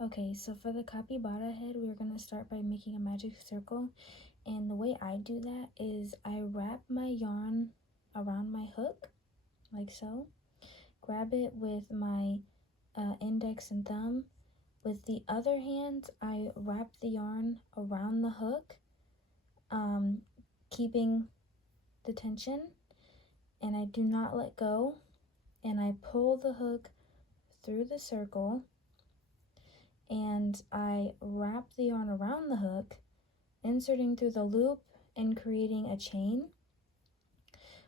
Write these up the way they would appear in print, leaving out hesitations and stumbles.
Okay, so for the capybara head, we're going to start by making a magic circle. And the way I do that is I wrap my yarn around my hook, like so. Grab it with my index and thumb. With the other hand, I wrap the yarn around the hook, keeping the tension, and I do not let go. And I pull the hook through the circle, and I wrap the yarn around the hook, inserting through the loop and creating a chain.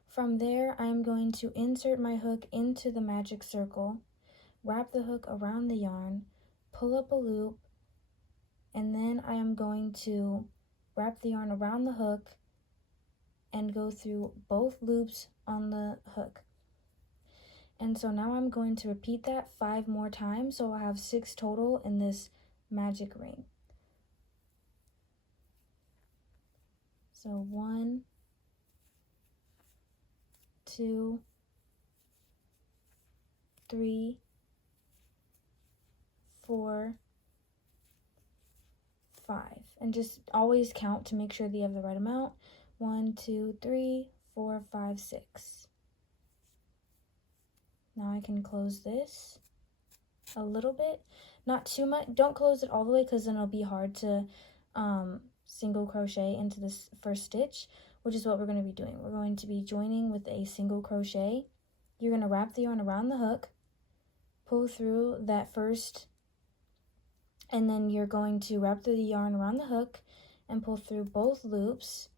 From there, I'm going to insert my hook into the magic circle, wrap the hook around the yarn, pull up a loop, and then I am going to wrap the yarn around the hook and go through both loops on the hook. And so now I'm going to repeat that 5 more times, so I'll have 6 total in this magic ring. So 1, 2, 3, 4, 5. And just always count to make sure that you have the right amount. 1, 2, 3, 4, 5, 6. Now I can close this a little bit, not too much. Don't close it all the way because then it'll be hard to single crochet into this first stitch, which is what we're going to be doing. We're going to be joining with a single crochet. You're going to wrap the yarn around the hook, pull through that first, and then you're going to wrap the yarn around the hook and pull through both loops.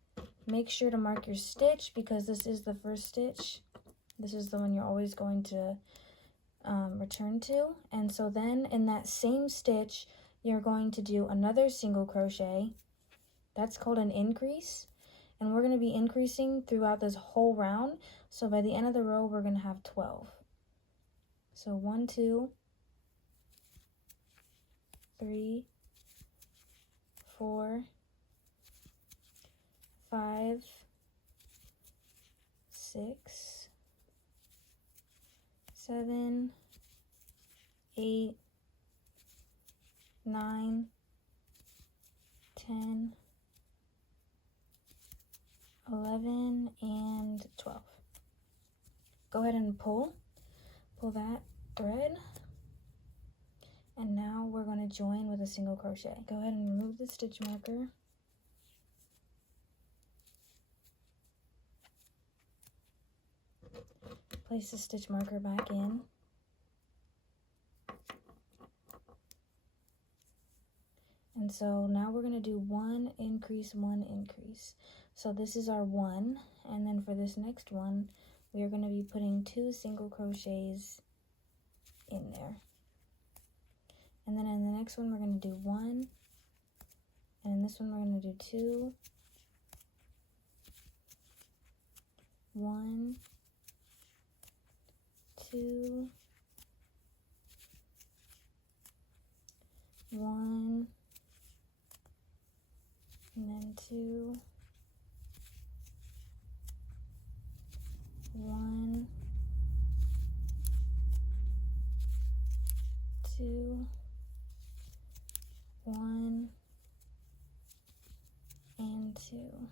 Make sure to mark your stitch because this is the first stitch. This is the one you're always going to return to. And so then in that same stitch, you're going to do another single crochet. That's called an increase. And we're going to be increasing throughout this whole round. So by the end of the row, we're going to have 12. So 1, 2, 3, 4, 5, 6, 7, 8, 9, 10, 11, and 12. Go ahead and pull that thread. And now we're going to join with a single crochet. Go ahead and remove the stitch marker. Place the stitch marker back in. And so now we're going to do 1 increase, 1 increase. So this is our 1, and then for this next one, we are going to be putting 2 single crochets in there. And then in the next one, we're going to do 1, and in this one, we're going to do 2, 1, 2, 1, and then 2, 1, 2, 1, and 2.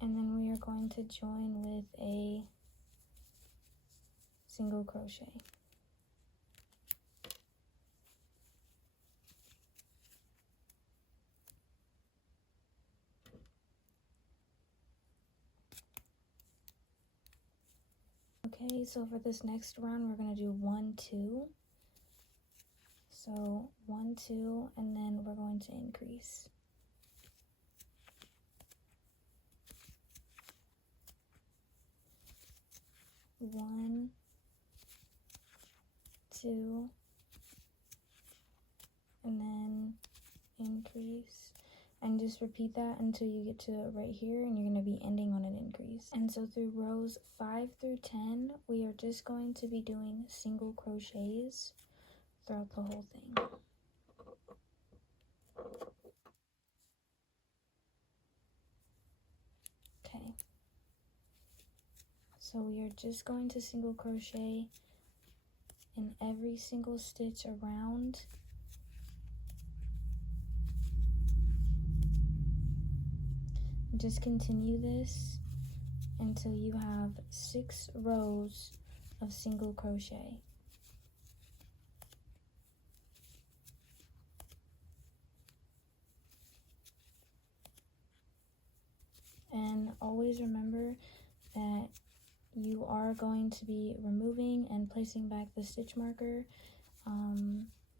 And then we are going to join with a single crochet. Okay, so for this next round, we're going to do 1, 2. So 1, 2, and then we're going to increase. One, 2, and then increase. And just repeat that until you get to right here, and you're going to be ending on an increase. And so through rows 5 through 10, we are just going to be doing single crochets throughout the whole thing. So we are just going to single crochet in every single stitch around. Just continue this until you have 6 rows of single crochet. And always remember that you are going to be removing and placing back the stitch marker.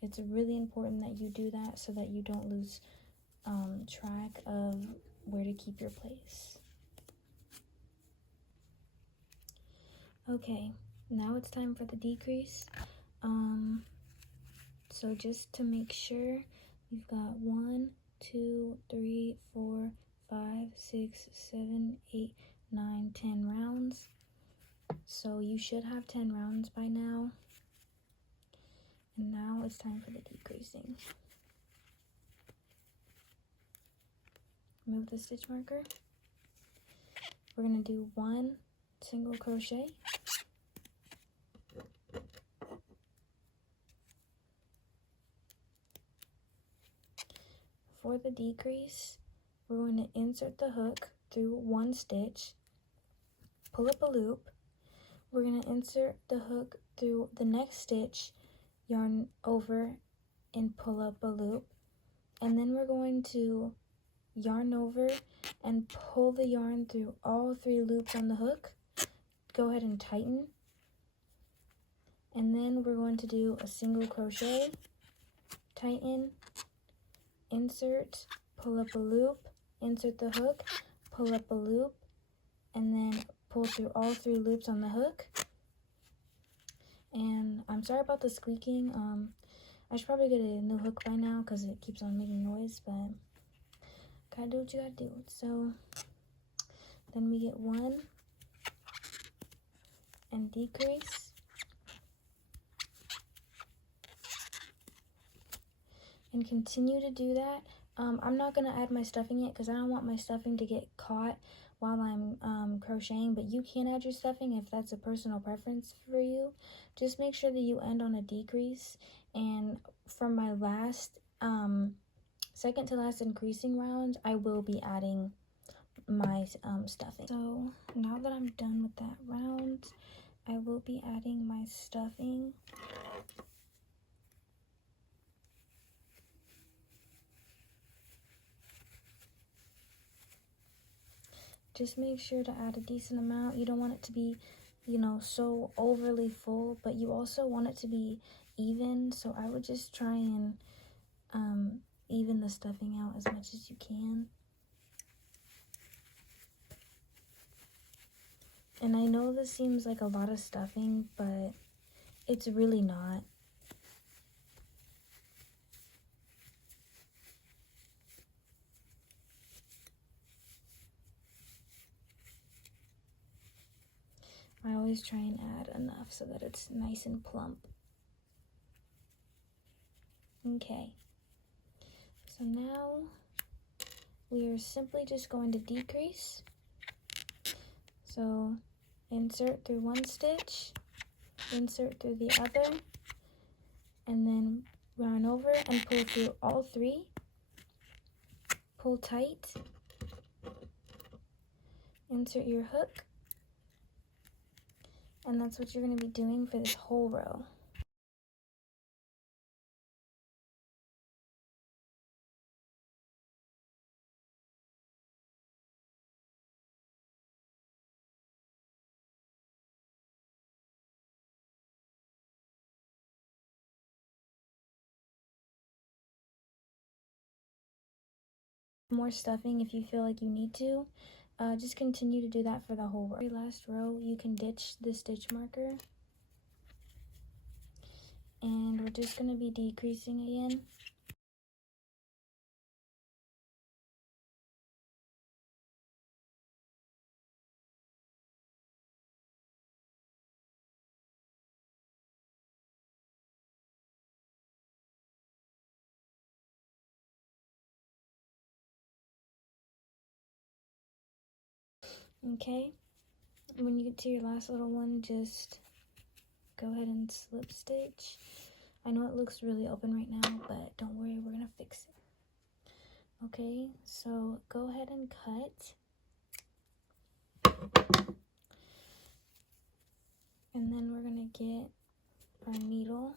It's really important that you do that so that you don't lose track of where to keep your place. Okay, now it's time for the decrease. So just to make sure, we've got 1, 2, 3, 4, 5, 6, 7, 8, 9, 10 rounds. So you should have 10 rounds by now. And now it's time for the decreasing. Move the stitch marker. We're going to do 1 single crochet. For the decrease, we're going to insert the hook through 1 stitch, pull up a loop. We're going to insert the hook through the next stitch, yarn over, and pull up a loop. And then we're going to yarn over and pull the yarn through all 3 loops on the hook. Go ahead and tighten. And then we're going to do a single crochet, tighten, insert, pull up a loop, insert the hook, pull up a loop, and then pull through all 3 loops on the hook. And I'm sorry about the squeaking. I should probably get a new hook by now because it keeps on making noise, but gotta do what you gotta do. So then we get 1 and decrease, and continue to do that. I'm not gonna add my stuffing yet because I don't want my stuffing to get caught while I'm crocheting, but you can add your stuffing if that's a personal preference for you. Just make sure that you end on a decrease. And for my last second to last increasing round, I will be adding my stuffing. So now that I'm done with that round, I will be adding my stuffing. Just make sure to add a decent amount. You don't want it to be, you know, so overly full, but you also want it to be even. So I would just try and even the stuffing out as much as you can. And I know this seems like a lot of stuffing, but it's really not. I always try and add enough so that it's nice and plump. Okay. So now we are simply just going to decrease. So insert through 1 stitch, insert through the other, and then yarn over and pull through all 3. Pull tight, insert your hook, and that's what you're going to be doing for this whole row. More stuffing if you feel like you need to. Just continue to do that for the whole row. Every last row, you can ditch the stitch marker. And we're just going to be decreasing again. Okay, when you get to your last little one, just go ahead and slip stitch. I know it looks really open right now, but don't worry, we're gonna fix it. Okay, so go ahead and cut. And then we're gonna get our needle,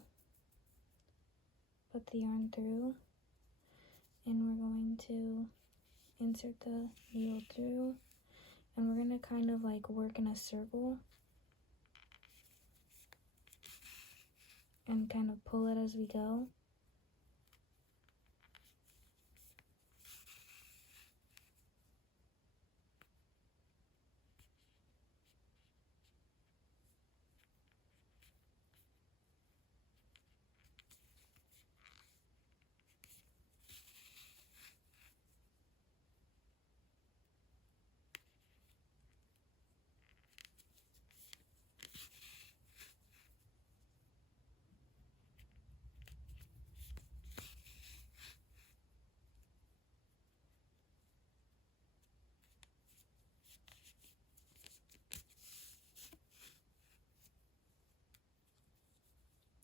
put the yarn through, and we're going to insert the needle through, and we're gonna kind of like work in a circle and kind of pull it as we go.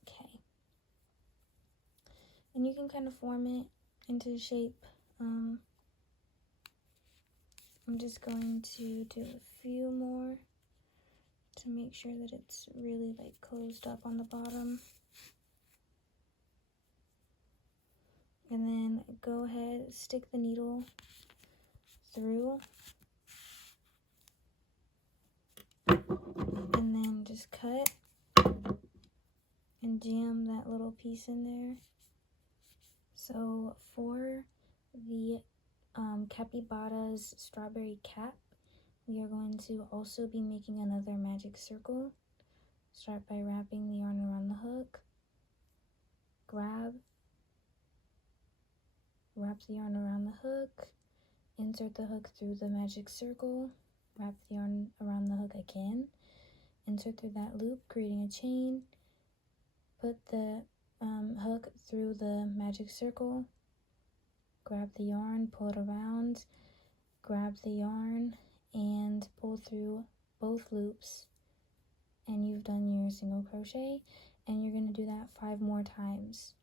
Okay. And you can kind of form it into shape. I'm just going to do a few more to make sure that it's really like closed up on the bottom. And then go ahead, stick the needle through, and then just cut and jam that little piece in there. So for the capybara's strawberry cap, we are going to also be making another magic circle. Start by wrapping the yarn around the hook, wrap the yarn around the hook, insert the hook through the magic circle, wrap the yarn around the hook again, insert through that loop, creating a chain, put the hook through the magic circle, grab the yarn, pull it around, grab the yarn, and pull through both loops, and you've done your single crochet. And you're going to do that 5 more times.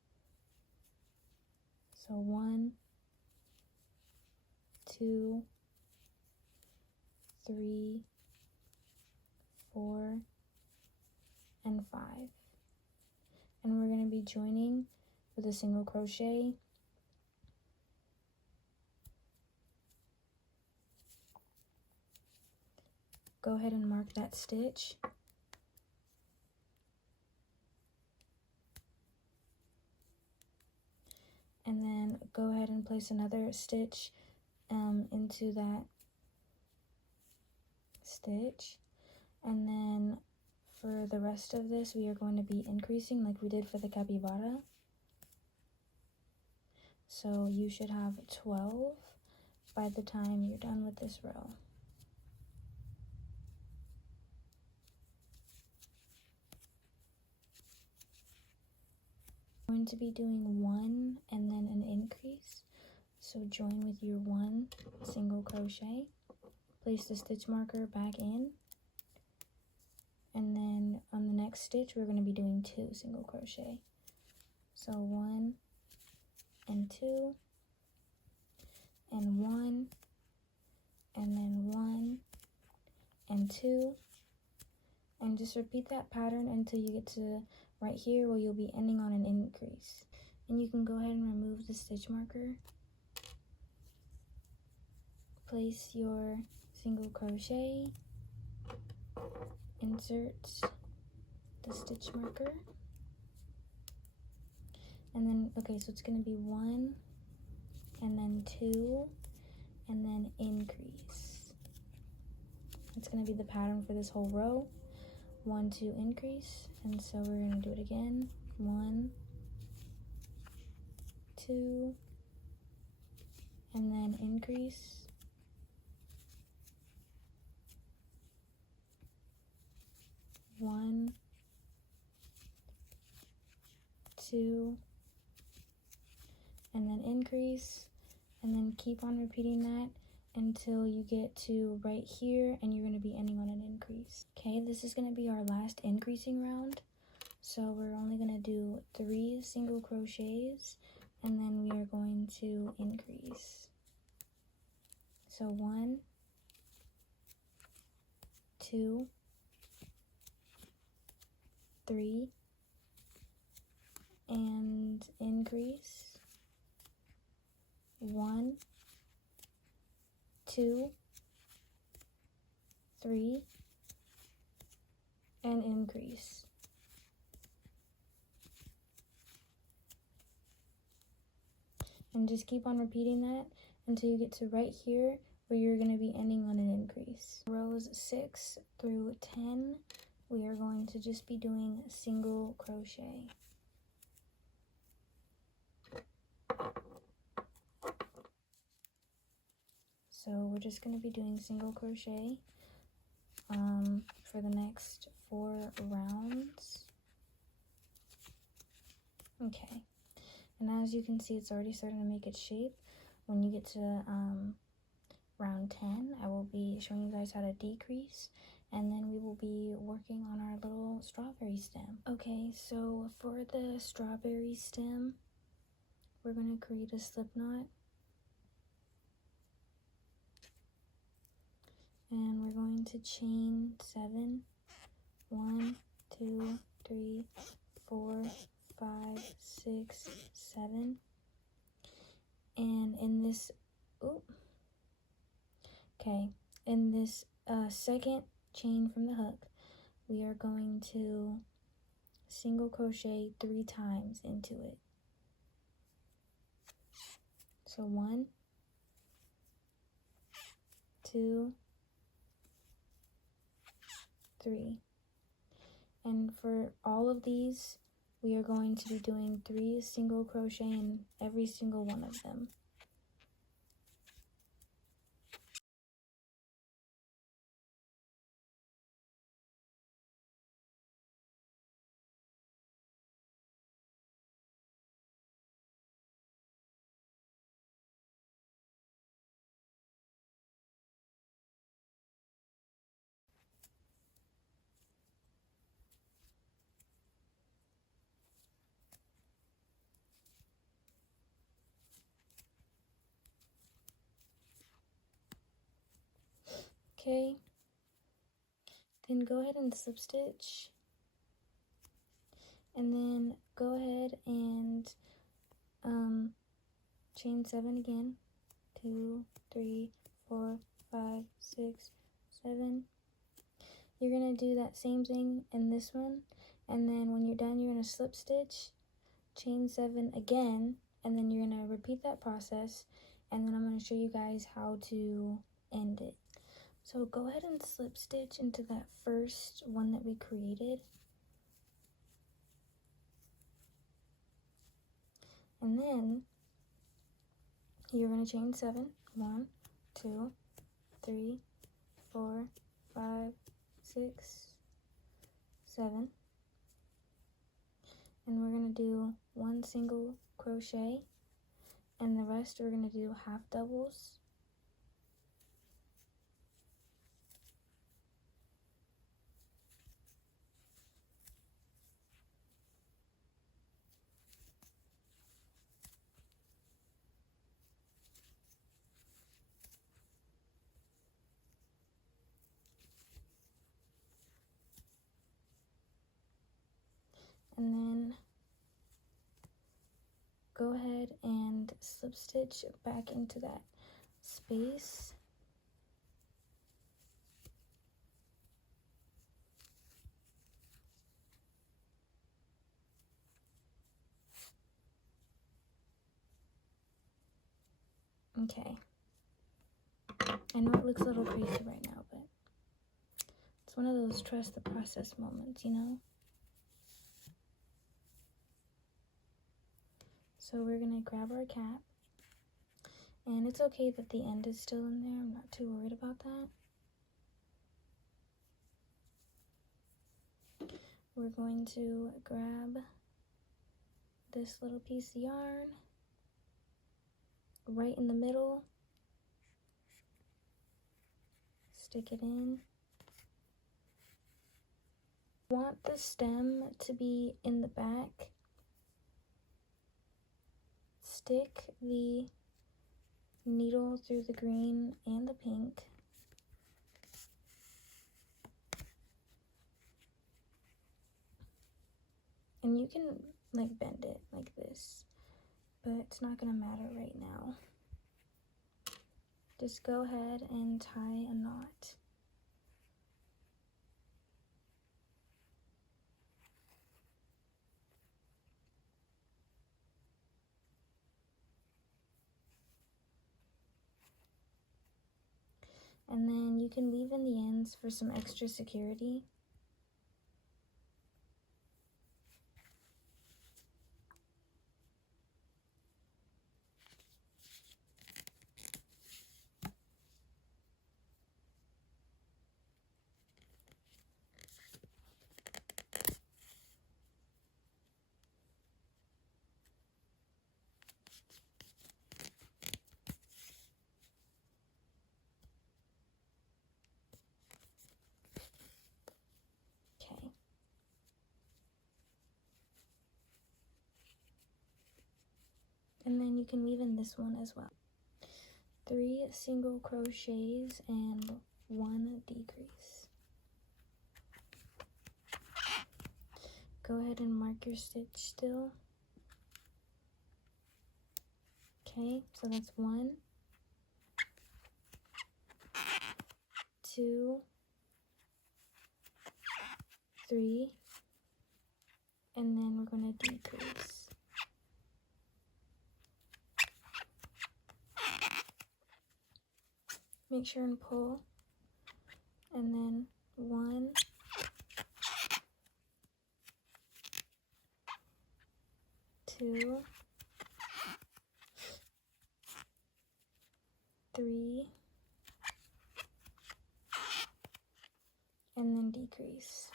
So 1, 2, 3, 4, and 5. And we're going to be joining with a single crochet. Go ahead and mark that stitch. And then go ahead and place another stitch into that stitch. And then for the rest of this, we are going to be increasing like we did for the capybara. So you should have 12 by the time you're done with this row. I'm going to be doing 1 and then an increase. So join with your 1 single crochet, place the stitch marker back in, and then on the next stitch we're going to be doing 2 single crochet. So 1 and 2 and 1 and then 1 and 2, and just repeat that pattern until you get to right here where you'll be ending on an increase. And you can go ahead and remove the stitch marker, place your single crochet, insert the stitch marker, and then okay, so it's going to be 1 and then 2 and then increase. It's going to be the pattern for this whole row. 1, 2, increase, and so we're going to do it again. 1, 2, and then increase. 1, 2, and then increase, and then keep on repeating that until you get to right here, and you're going to be ending on an increase. Okay, this is going to be our last increasing round. So we're only going to do 3 single crochets, and then we are going to increase. So 1, 2, 3, and increase. 1, 2, 3, and increase. And just keep on repeating that until you get to right here where you're going to be ending on an increase. Rows 6 through 10, we are going to just be doing single crochet. So we're just going to be doing single crochet for the next 4 rounds. Okay, and as you can see, it's already starting to make its shape. When you get to round 10, I will be showing you guys how to decrease, and then we will be working on our little strawberry stem. Okay, so for the strawberry stem, we're going to create a slip knot. And we're going to chain 7. 1, 2, 3, 4, 5, 6, 7. And in this, in this second chain from the hook, we are going to single crochet 3 times into it. So 1, 2, 3. And for all of these, we are going to be doing 3 single crochet in every single one of them. Okay, then go ahead and slip stitch, and then go ahead and chain 7 again. 2, 3, 4, 5, 6, 7. You're gonna do that same thing in this one, and then when you're done, you're gonna slip stitch, chain 7 again, and then you're gonna repeat that process, and then I'm gonna show you guys how to end it. So go ahead and slip stitch into that first one that we created. And then you're going to chain 7. 1, 2, 3, 4, 5, 6, 7. And we're going to do 1 single crochet, and the rest we're going to do half doubles. And then go ahead and slip stitch back into that space. Okay. I know it looks a little crazy right now, but it's one of those trust the process moments, you know? So we're going to grab our cap, and it's okay that the end is still in there. I'm not too worried about that. We're going to grab this little piece of yarn right in the middle, stick it in. Want the stem to be in the back. Stick the needle through the green and the pink. And you can like bend it like this, but it's not gonna matter right now. Just go ahead and tie a knot. And then you can weave in the ends for some extra security. Okay. And then you can weave in this one as well. 3 single crochets and 1 decrease. Go ahead and mark your stitch still. Okay, so that's 1, 2, 3, and then we're going to decrease. Make sure and pull, and then 1, 2, 3, and then decrease.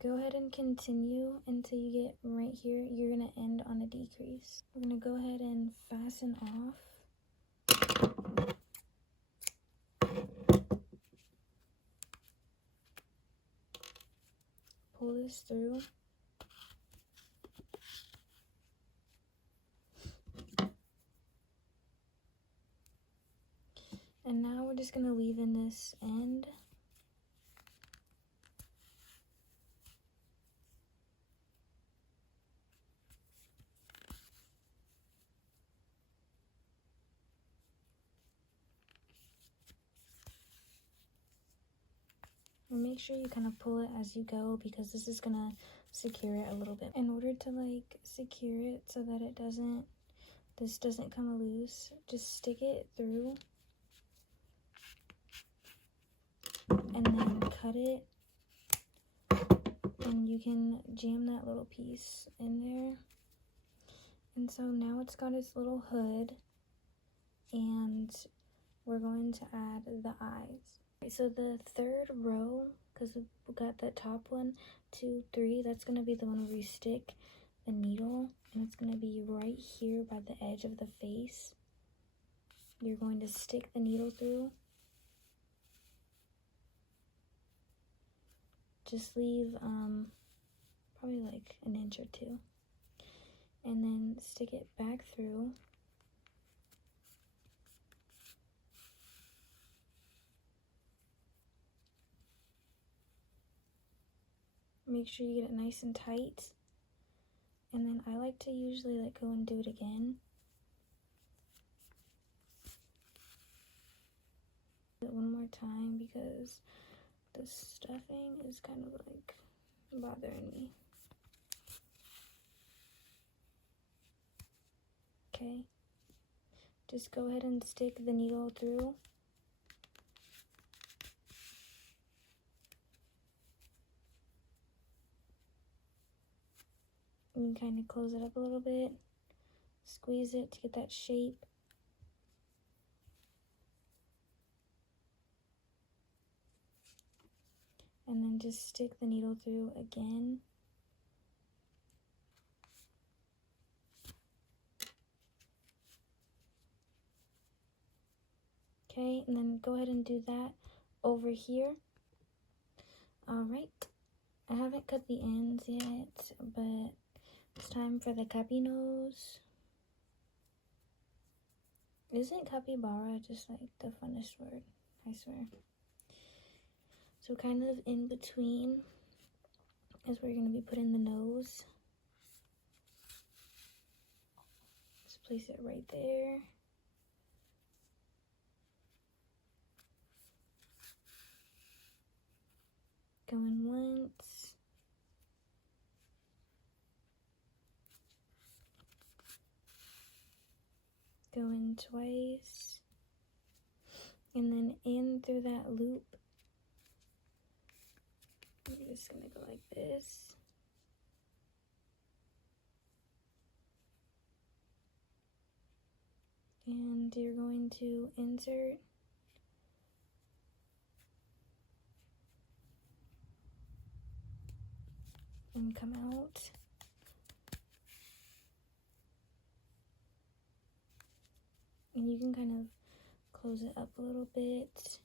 Go ahead and continue until you get right here. You're going to end on a decrease. We're going to go ahead and fasten off. Pull this through. And now we're just going to weave in this end. And make sure you kind of pull it as you go, because this is gonna secure it a little bit. In order to like secure it so that this doesn't come loose, just stick it through and then cut it, and you can jam that little piece in there. And so now it's got its little hood, and we're going to add the eyes. So the third row, because we got that top 1, 2, 3, that's going to be the one where we stick the needle, and it's going to be right here by the edge of the face. You're going to stick the needle through. Just leave probably like an inch or 2, and then stick it back through. Make sure you get it nice and tight. And then I like to usually like go and do it again. Do it one more time because the stuffing is kind of like bothering me. Okay. Just go ahead and stick the needle through. You can kind of close it up a little bit, squeeze it to get that shape. And then just stick the needle through again. Okay, and then go ahead and do that over here. All right, I haven't cut the ends yet, but it's time for the cuppy nose. Isn't capybara just like the funnest word? I swear. So kind of in between is where you're going to be putting the nose. Just place it right there. Going once. Going twice. And then in through that loop. We're just going to go like this. And you're going to insert and come out. And you can kind of close it up a little bit.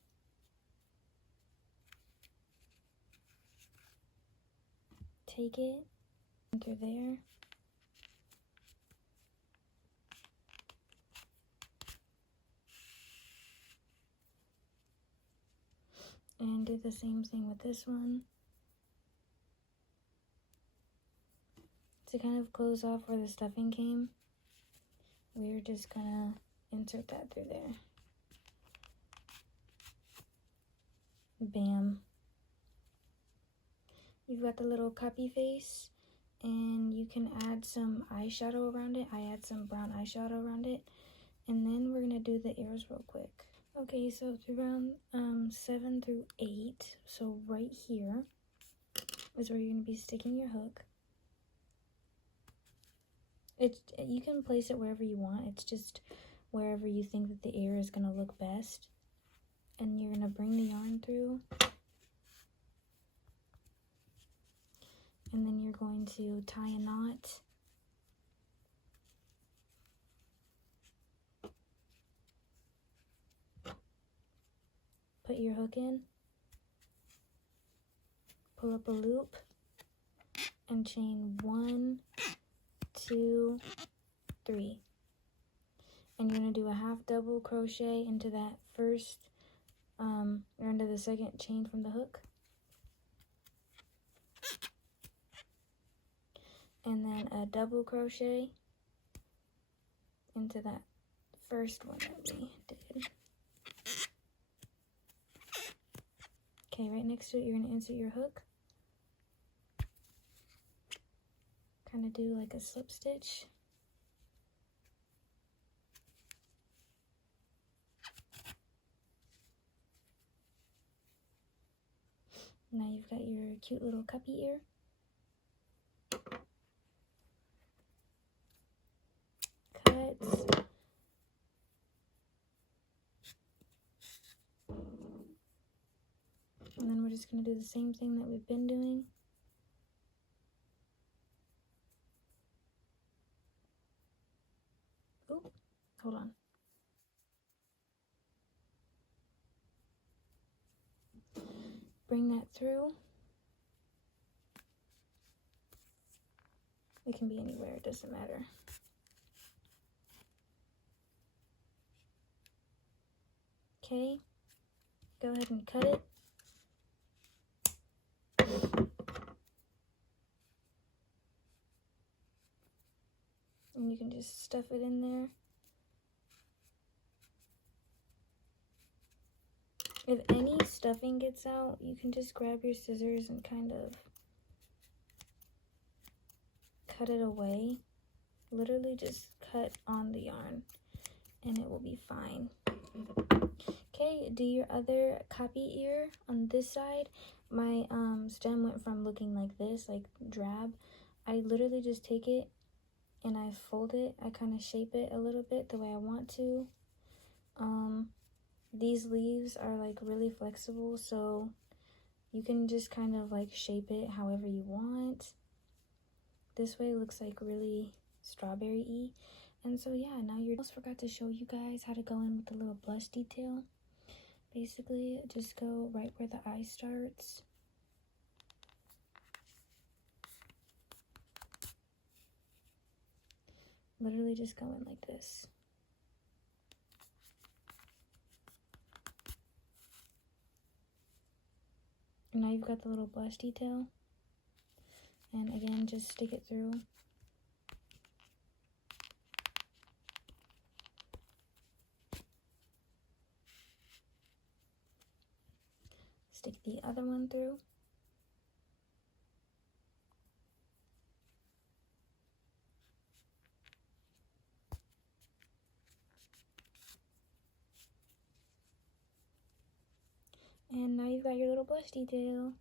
Take it through there. And do the same thing with this one. To kind of close off where the stuffing came, we're just gonna insert that through there. Bam. You've got the little cuppy face, and you can add some eyeshadow around it. I add some brown eyeshadow around it, and then we're gonna do the ears real quick. Okay, so it's around 7 through 8. So right here is where you're gonna be sticking your hook. You can place it wherever you want. It's just wherever you think that the ear is gonna look best. And you're gonna bring the yarn through. And then you're going to tie a knot. Put your hook in. Pull up a loop. And chain 1, 2, 3. And you're going to do a half double crochet into that first, or into the second chain from the hook. And then a double crochet into that first one that we did. Okay, right next to it, you're going to insert your hook. Kind of do like a slip stitch. Now you've got your cute little cuppy ear. Cut. And then we're just going to do the same thing that we've been doing. Oh, hold on. Bring that through. It can be anywhere, it doesn't matter. Okay, go ahead and cut it. And you can just stuff it in there. If any stuffing gets out, you can just grab your scissors and kind of cut it away. Literally just cut on the yarn and it will be fine. Okay, do your other copy ear on this side. My stem went from looking like this, like drab. I literally just take it and I fold it. I kind of shape it a little bit the way I want to. These leaves are like really flexible, so you can just kind of like shape it however you want. This way it looks like really strawberry-y. And so yeah, now you're... I almost forgot to show you guys how to go in with the little blush detail. Basically, just go right where the eye starts. Literally just go in like this. And now you've got the little blush detail. And again, just stick it through. Stick the other one through. And now you've got your little blush detail.